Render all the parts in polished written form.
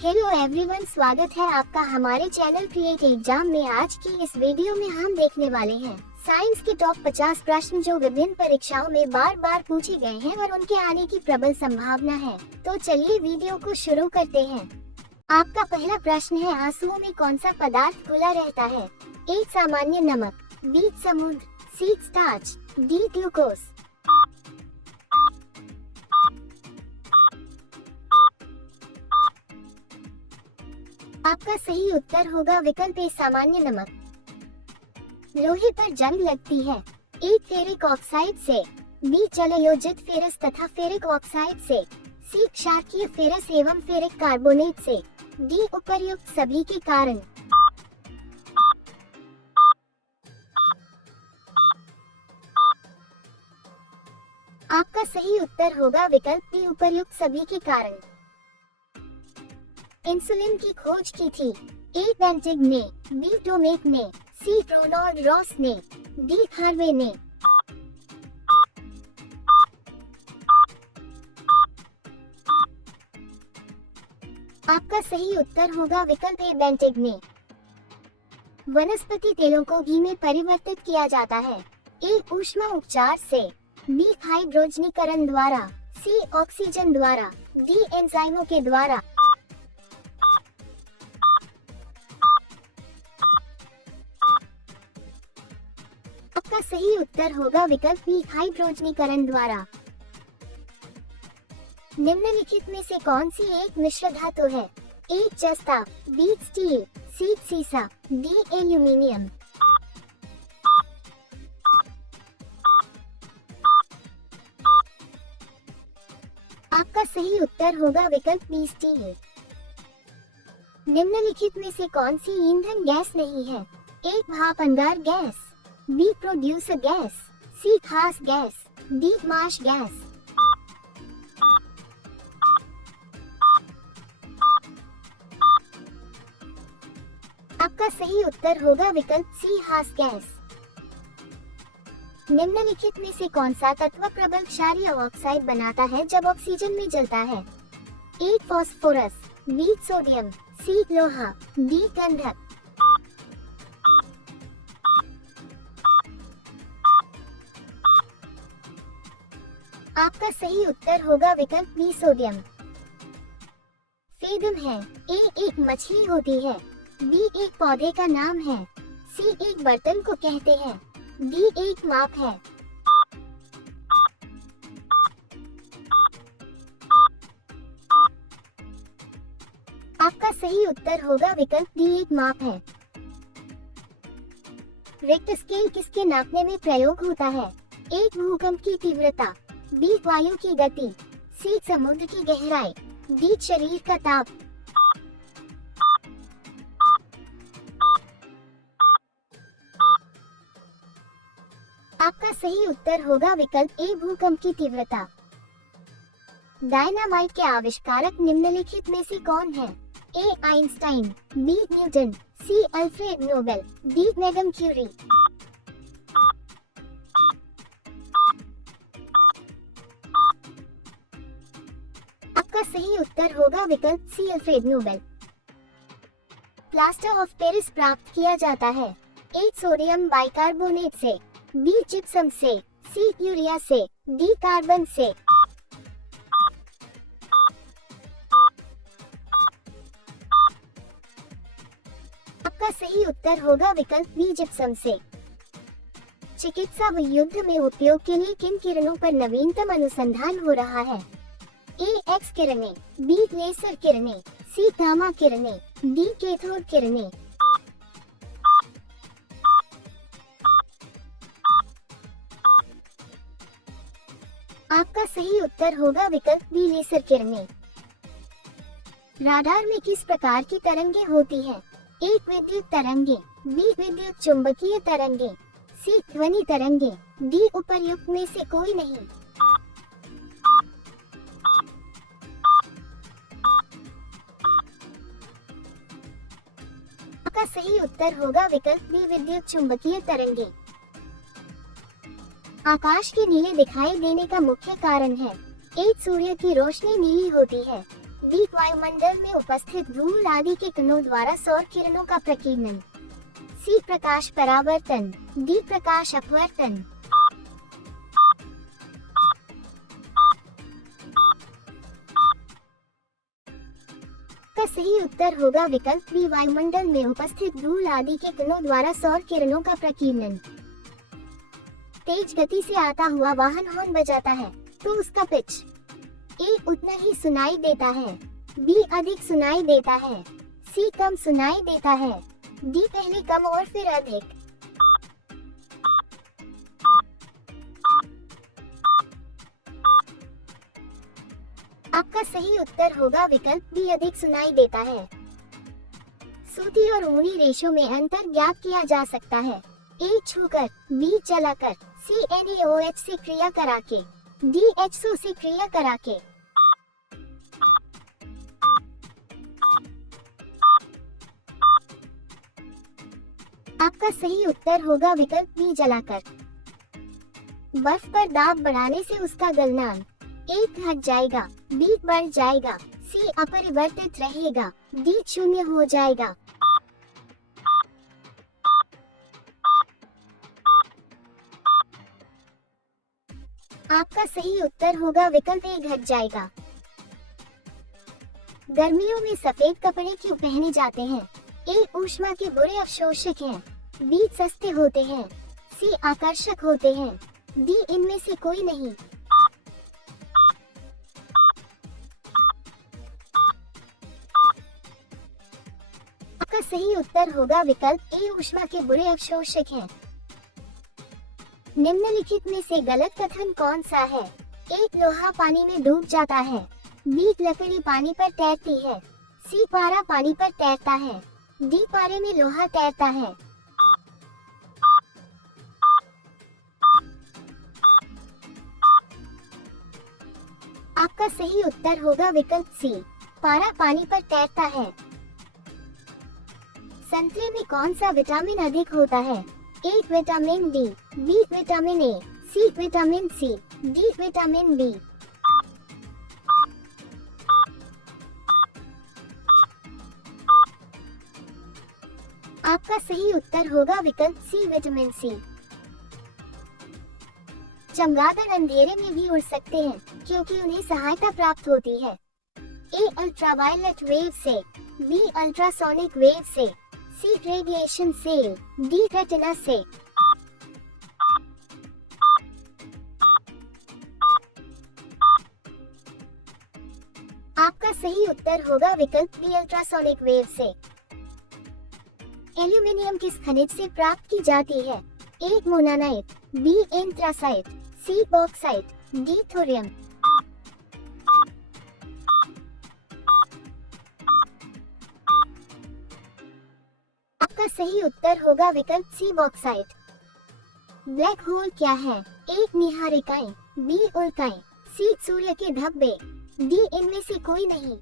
Hello everyone, स्वागत है आपका हमारे चैनल क्रिएट एग्जाम में। आज की इस वीडियो में हम देखने वाले हैं साइंस के टॉप 50 प्रश्न जो विभिन्न परीक्षाओं में बार बार पूछे गए हैं और उनके आने की प्रबल संभावना है। तो चलिए वीडियो को शुरू करते हैं। आपका पहला प्रश्न है, आंसुओं में कौन सा पदार्थ घुला रहता है? ए सामान्य नमक, बी समुद्र, सी स्टार्च, डी ग्लूकोज। आपका सही उत्तर होगा विकल्प ए सामान्य नमक। लोहे पर जंग लगती है? ए फेरिक ऑक्साइड से, बी जलयोजित फेरस तथा फेरिक ऑक्साइड से, सी क्षारीय फेरस एवं फेरिक कार्बोनेट से, डी उपर्युक्त सभी के कारण। आपका सही उत्तर होगा विकल्प डी उपर्युक्त सभी के कारण। इंसुलिन की खोज की थी? ए बेंटिग ने, बी टोमेक ने, सी रोनाल्ड रॉस ने, डी हार्वे ने। आपका सही उत्तर होगा विकल्प ए बेंटिग ने। वनस्पति तेलों को घी में परिवर्तित किया जाता है? ए ऊष्मा उपचार से, बी हाइड्रोजनीकरण द्वारा, सी ऑक्सीजन द्वारा, डी एंजाइमों के द्वारा। आपका सही उत्तर होगा विकल्प बी हाइड्रोजनीकरण द्वारा। निम्नलिखित में से कौन सी एक मिश्र धातु है? ए जस्ता, बी स्टील, सी सीसा, डी एल्यूमिनियम। आपका सही उत्तर होगा विकल्प बी स्टील। निम्नलिखित में से कौन सी ईंधन गैस नहीं है? ए भाप अंगार गैस, बी प्रोड्यूसर गैस, सी खास गैस, डी मार्श गैस। आपका सही उत्तर होगा विकल्प सी खास गैस। निम्नलिखित में से कौन सा तत्व प्रबल क्षारीय ऑक्साइड बनाता है जब ऑक्सीजन में जलता है? ए फास्फोरस, बी सोडियम, सी लोहा, डी गंधक। आपका सही उत्तर होगा विकल्प बी सोडियम। फेदम है? ए एक मछली होती है, बी एक पौधे का नाम है, सी एक बर्तन को कहते हैं, डी एक माप है। आपका सही उत्तर होगा विकल्प डी एक माप है। रिक्टर स्केल किसके नापने में प्रयोग होता है? ए भूकंप की तीव्रता, बी वायु की गति, सी समुद्र की गहराई, डी शरीर का ताप। आपका सही उत्तर होगा विकल्प ए भूकंप की तीव्रता। डायनामाइट के आविष्कारक निम्नलिखित में से कौन है? A Einstein, B Newton, C Alfred Nobel, D madam Curie. आपका सही उत्तर होगा विकल्प C Alfred Nobel. Plaster of Paris प्राप्त किया जाता है? ए सोडियम बाइकार्बोनेट से, बी जिप्सम से, सी यूरिया से, डी कार्बन से। आपका सही उत्तर होगा विकल्प बी जिप्सम से। चिकित्सा व युद्ध में उपयोग के लिए किन किरणों पर नवीनतम अनुसंधान हो रहा है? ए एक्स किरणें, बी लेसर किरणें, सी गामा किरणें, डी कैथोड किरणें। आपका सही उत्तर होगा विकल्प बी लेसर किरणें। राडार में किस प्रकार की तरंगे होती हैं? ए विद्युत तरंगे, बी विद्युत चुंबकीय तरंगे, सी ध्वनि तरंगे, डी उपर्युक्त में से कोई नहीं। आपका सही उत्तर होगा विकल्प बी विद्युत चुंबकीय तरंगे। आकाश के नीले दिखाई देने का मुख्य कारण है? ए सूर्य की रोशनी नीली होती है, डी वायुमंडल में उपस्थित धूल आदि के कणों द्वारा सौर किरणों का प्रकीर्णन। सी प्रकाश परावर्तन। डी प्रकाश अपवर्तन। का सही उत्तर होगा विकल्प बी, वायुमंडल में उपस्थित धूल आदि के कणों द्वारा सौर किरणों का प्रकीर्णन। तेज गति से आता हुआ वाहन हॉर्न बजाता है तो उसका पिच ए उतना ही सुनाई देता है, बी अधिक सुनाई देता है, सी कम सुनाई देता है, डी पहले कम और फिर अधिक। आपका सही उत्तर होगा विकल्प बी, अधिक सुनाई देता है। सूती और ऊनी रेशों में अंतर ज्ञात किया जा सकता है। ए छूकर, बी चलाकर, सी NaOH से क्रिया कराके, डी H2 से क्रिया कराके। आपका सही उत्तर होगा विकल्प बी, जलाकर। बर्फ पर दाब बढ़ाने से उसका गलनांक ए घट जाएगा, बी बढ़ जाएगा, सी अपरिवर्तित रहेगा, डी 0 हो जाएगा। आपका सही उत्तर होगा विकल्प ए, घट जाएगा। गर्मियों में सफेद कपड़े क्यों पहने जाते हैं? ए ऊष्मा के बुरे अवशोषक हैं, बी सस्ते होते हैं, सी आकर्षक होते हैं, डी इनमें से कोई नहीं। आपका सही उत्तर होगा विकल्प ए, ऊष्मा के बुरे अवशोषक हैं। निम्नलिखित में से गलत कथन कौन सा है? ए लोहा पानी में डूब जाता है, बी लकड़ी पानी पर तैरती है, सी पारा पानी पर तैरता है, डी पारे में लोहा तैरता है। आपका सही उत्तर होगा विकल्प सी, पारा पानी पर तैरता है। संतरे में कौन सा विटामिन अधिक होता है? A vitamin D, B vitamin A, C vitamin C, D vitamin B. आपका सही उत्तर होगा विकल्प सी, विटामिन सी। चमगादड़ अंधेरे में भी उड़ सकते हैं क्योंकि उन्हें सहायता प्राप्त होती है। ए अल्ट्रावायलेट वेव से, बी अल्ट्रासोनिक वेव से, सी रेडिएशन से, डी रेटिना से। आपका सही उत्तर होगा विकल्प बी, अल्ट्रासोनिक वेव से। एल्यूमिनियम किस खनिज से प्राप्त की जाती है? ए मोनानाइट, बी एंथ्रासाइट, सी बॉक्साइट, डी थोरियम। आपका सही उत्तर होगा विकल्प सी, बॉक्साइट। ब्लैक होल क्या है? ए निहारिकाएं, बी उल्काएं, सी सूर्य के धब्बे, डी इनमें से कोई नहीं।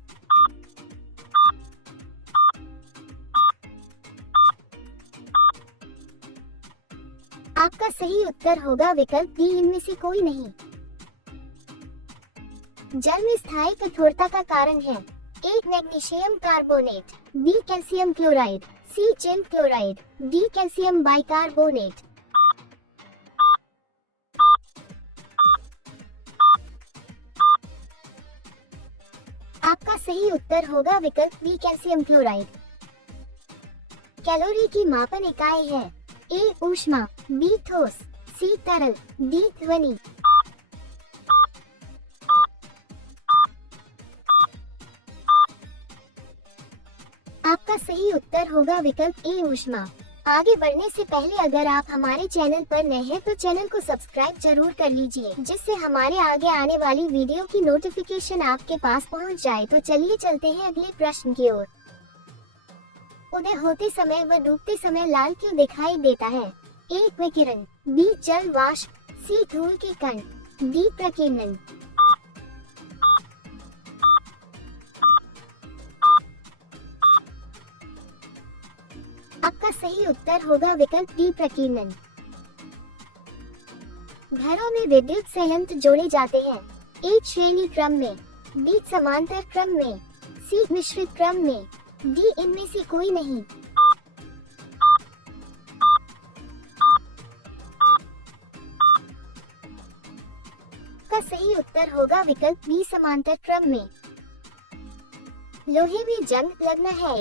आपका सही उत्तर होगा विकल्प डी, इनमें से कोई नहीं। जल में स्थायी कठोरता का कारण है? A magnesium carbonate, B calcium chloride, C zinc chloride, D calcium bicarbonate. आपका सही उत्तर होगा विकल्प बी, कैल्शियम क्लोराइड। कैलोरी की मापन इकाई है? ए ऊष्मा, बी ठोस, सी तरल, डी ध्वनि। आपका सही उत्तर होगा विकल्प ए, ऊष्मा। आगे बढ़ने से पहले अगर आप हमारे चैनल पर नए हैं तो चैनल को सब्सक्राइब जरूर कर लीजिए, जिससे हमारे आगे आने वाली वीडियो की नोटिफिकेशन आपके पास पहुंच जाए। तो चलिए चलते हैं अगले प्रश्न की ओर। उदय होते समय व डूबते समय लाल क्यों दिखाई देता है? ए विकिरण, बी जल वाष्प, सी धूल के कण, डी प्रकीर्णन। आपका सही उत्तर होगा विकल्प डी, प्रकीर्णन। घरों में विद्युत संयंत्र जोड़े जाते हैं? ए श्रेणी क्रम में, बी समांतर क्रम में, सी मिश्रित क्रम में, डी इनमें से कोई नहीं। का सही उत्तर होगा विकल्प बी समांतर क्रम में। लोहे में जंग लगना है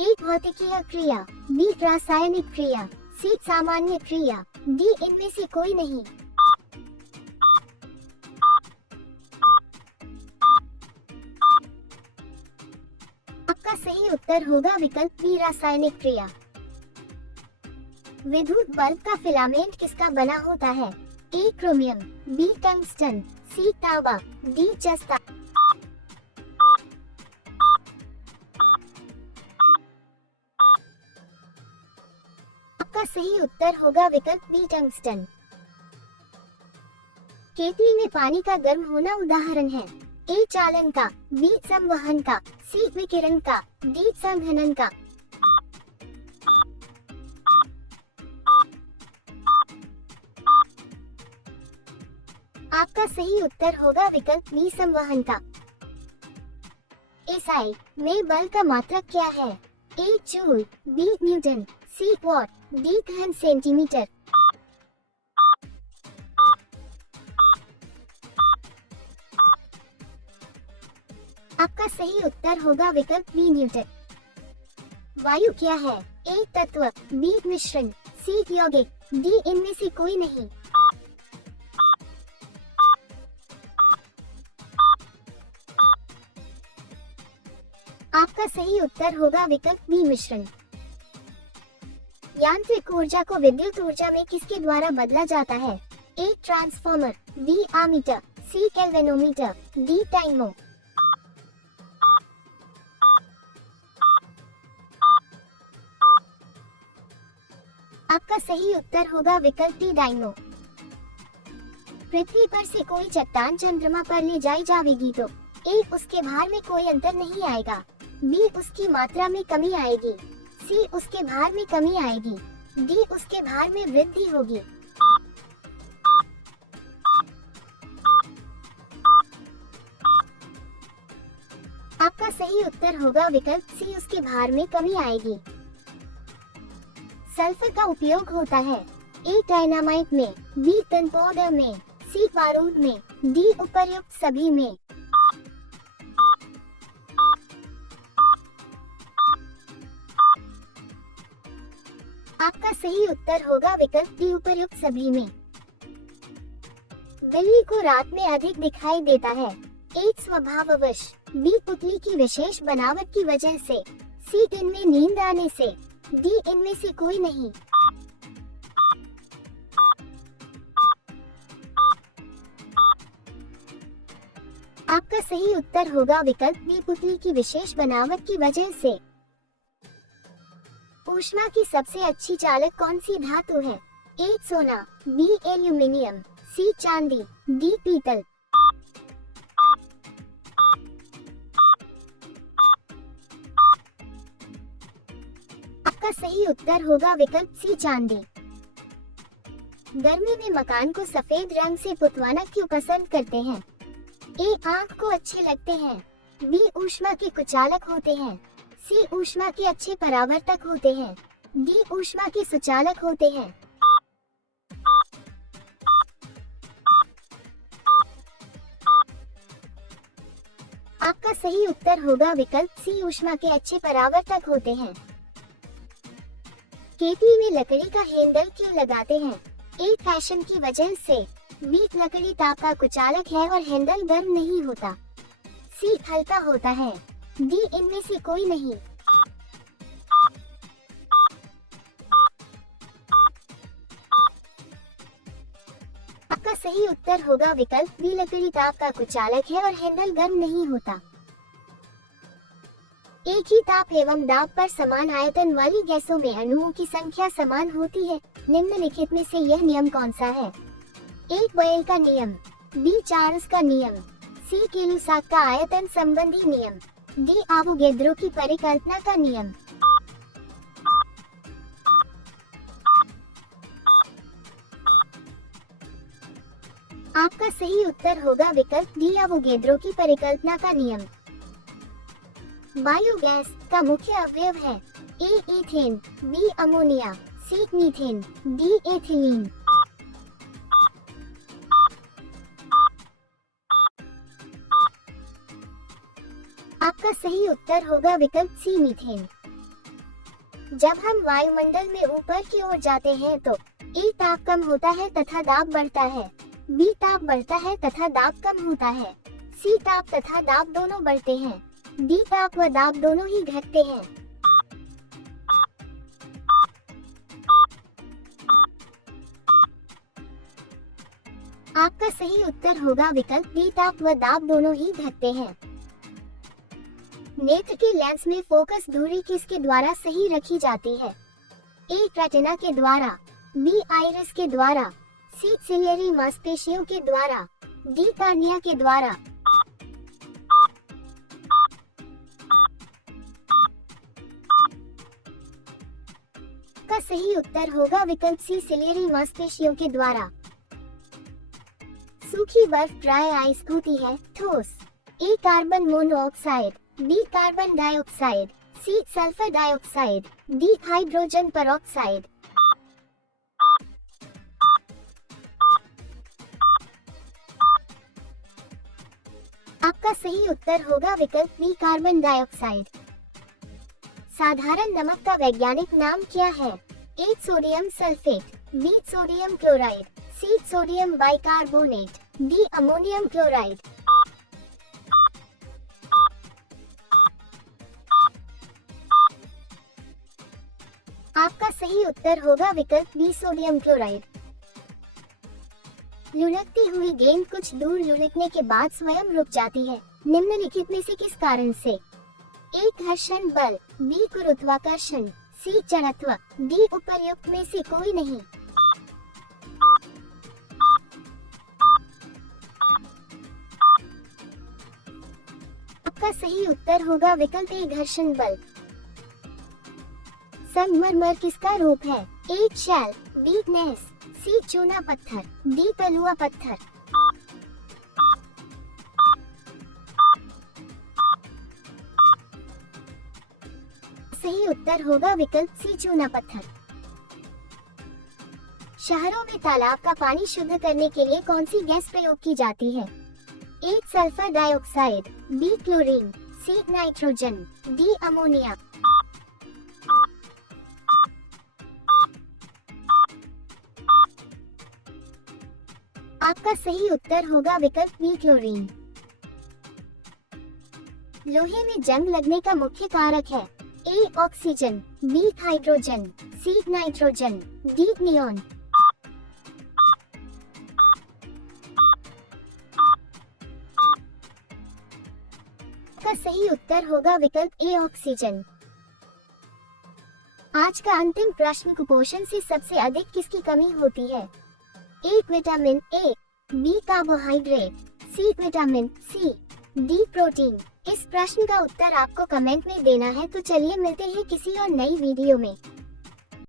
एक भौतिकीय क्रिया, बी रासायनिक क्रिया, सी सामान्य क्रिया, डी इनमें से कोई नहीं। आपका सही उत्तर होगा विकल्प बी रासायनिक क्रिया। विद्युत बल्ब का फिलामेंट किसका बना होता है? ए क्रोमियम, बी टंगस्टन, सी तांबा, डी जस्ता। आपका सही उत्तर होगा विकल्प बी टंगस्टन। केतली में पानी का गर्म होना उदाहरण है ए चालन का, बी संवहन का, सी विकिरण का, डी संघनन का। आपका सही उत्तर होगा विकल्प बी संवहन का। एसआई में बल का मात्रक क्या है? A joule, B Newton, C watt, D घन सेंटीमीटर। आपका सही उत्तर होगा विकल्प बी न्यूटन। वायु क्या है? ए तत्व, बी मिश्रण, सी यौगिक, डी इनमें से कोई नहीं। आपका सही उत्तर होगा विकल्प बी मिश्रण। यांत्रिक ऊर्जा को विद्युत ऊर्जा में किसके द्वारा बदला जाता है? ए ट्रांसफॉर्मर, बी आमीटर, सी कैल्वेनोमीटर, डी टाइमो। आपका सही उत्तर होगा विकल्प डी डायनो। पृथ्वी पर से कोई चट्टान चंद्रमा पर ले जाई जाएगी तो ए उसके भार में कोई अंतर नहीं आएगा, बी उसकी मात्रा में कमी आएगी, सी उसके भार में कमी आएगी, डी उसके भार में वृद्धि होगी। आपका सही उत्तर होगा विकल्प सी उसके भार में कमी आएगी। सल्फर का उपयोग होता है ए डायनामाइट में, बी गनपाउडर में, सी बारूद में, डी उपर्युक्त सभी में। आपका सही उत्तर होगा विकल्प डी उपर्युक्त सभी में। बिल्ली को रात में अधिक दिखाई देता है ए स्वभाववश, बी पुतली की विशेष बनावट की वजह से, सी दिन में नींद आने से, डी इनमें से कोई नहीं। आपका सही उत्तर होगा विकल्प बी पुतली की विशेष बनावट की वजह से। ऊष्मा की सबसे अच्छी चालक कौन सी धातु है? ए सोना, बी एल्यूमिनियम, सी चांदी, डी पीतल। आपका सही उत्तर होगा विकल्प सी चांदी। गर्मी में मकान को सफेद रंग से पुतवाना क्यों पसंद करते हैं? ए आंख को अच्छे लगते हैं, बी ऊष्मा के कुचालक होते हैं, सी ऊष्मा के अच्छे परावर्तक होते हैं, डी ऊष्मा के सुचालक होते हैं। आपका सही उत्तर होगा विकल्प सी ऊष्मा के अच्छे परावर्तक होते हैं। केतली में लकड़ी का हैंडल क्यों लगाते हैं? ए फैशन की वजह से, बी लकड़ी ताप का कुचालक है और हैंडल गर्म नहीं होता, सी हल्का होता है, डी इनमें से कोई नहीं। आपका सही उत्तर होगा विकल्प बी लकड़ी ताप का कुचालक है और हैंडल गर्म नहीं होता। एक ही ताप एवं दाब पर समान आयतन वाली गैसों में अणुओं की संख्या समान होती है। निम्नलिखित में से यह नियम कौन सा है? ए बॉयल का नियम, बी चार्ल्स का नियम, सी के-लुसाक का आयतन संबंधी नियम, डी आवोगैड्रो की परिकल्पना का नियम। आपका सही उत्तर होगा विकल्प डी आवोगैड्रो की परिकल्पना का नियम। बायोगैस का मुख्य अवयव है? ए ईथेन, बी अमोनिया, सी मीथेन, डी एथिलीन। आपका सही उत्तर होगा विकल्प सी मीथेन। जब हम वायुमंडल में ऊपर की ओर जाते हैं तो ए ताप कम होता है तथा दाब बढ़ता है, बी ताप बढ़ता है तथा दाब कम होता है, सी ताप तथा दाब दोनों बढ़ते हैं, डी ताप व दाब दोनों ही घटते हैं। आपका सही उत्तर होगा विकल्प डी, ताप व दाब दोनों ही घटते हैं। नेत्र के लेंस में फोकस दूरी किसके द्वारा सही रखी जाती है? ए रेटिना के द्वारा, बी आइरिस के द्वारा, सी सिलियरी मांसपेशियों के द्वारा, डी कार्निया के द्वारा। का सही उत्तर होगा विकल्प सी सिलियरी मांसपेशियों के द्वारा। सूखी बर्फ ड्राई आइस होती है ठोस? A carbon monoxide, B carbon dioxide, C sulphur dioxide, D hydrogen peroxide. आपका सही उत्तर होगा विकल्प बी कार्बन डाइऑक्साइड। साधारण नमक का वैज्ञानिक नाम क्या है? A sodium sulphate, B sodium chloride, C sodium bicarbonate, D ammonium chloride. आपका सही उत्तर होगा विकल्प बी सोडियम क्लोराइड। लुढ़कती हुई गेंद कुछ दूर लुढ़कने के बाद स्वयं रुक जाती है, निम्नलिखित में से किस कारण से? ए घर्षण बल, बी गुरुत्वाकर्षण, सी जड़त्व, डी उपर्युक्त में से कोई नहीं। आपका सही उत्तर होगा विकल्प ए घर्षण बल। संगमरमर किसका रूप है? ए शैल, बी ग्नेस, सी चूना पत्थर, डी पलुआ पत्थर। सही उत्तर होगा विकल्प सी चूना पत्थर। शहरों में तालाब का पानी शुद्ध करने के लिए कौन सी गैस प्रयोग की जाती है? A sulphur dioxide, B chlorine, C nitrogen, D ammonia. आपका सही उत्तर होगा विकल्प बी क्लोरीन। लोहे में जंग लगने का मुख्य कारक है? A oxygen, B hydrogen, C nitrogen, D neon. का सही उत्तर होगा विकल्प ए ऑक्सीजन। आज का अंतिम प्रश्न, कुपोषण से सबसे अधिक किसकी कमी होती है? A vitamin A, B carbohydrate, C vitamin C, D protein. इस प्रश्न का उत्तर आपको कमेंट में देना है। तो चलिए मिलते हैं किसी और नई वीडियो में।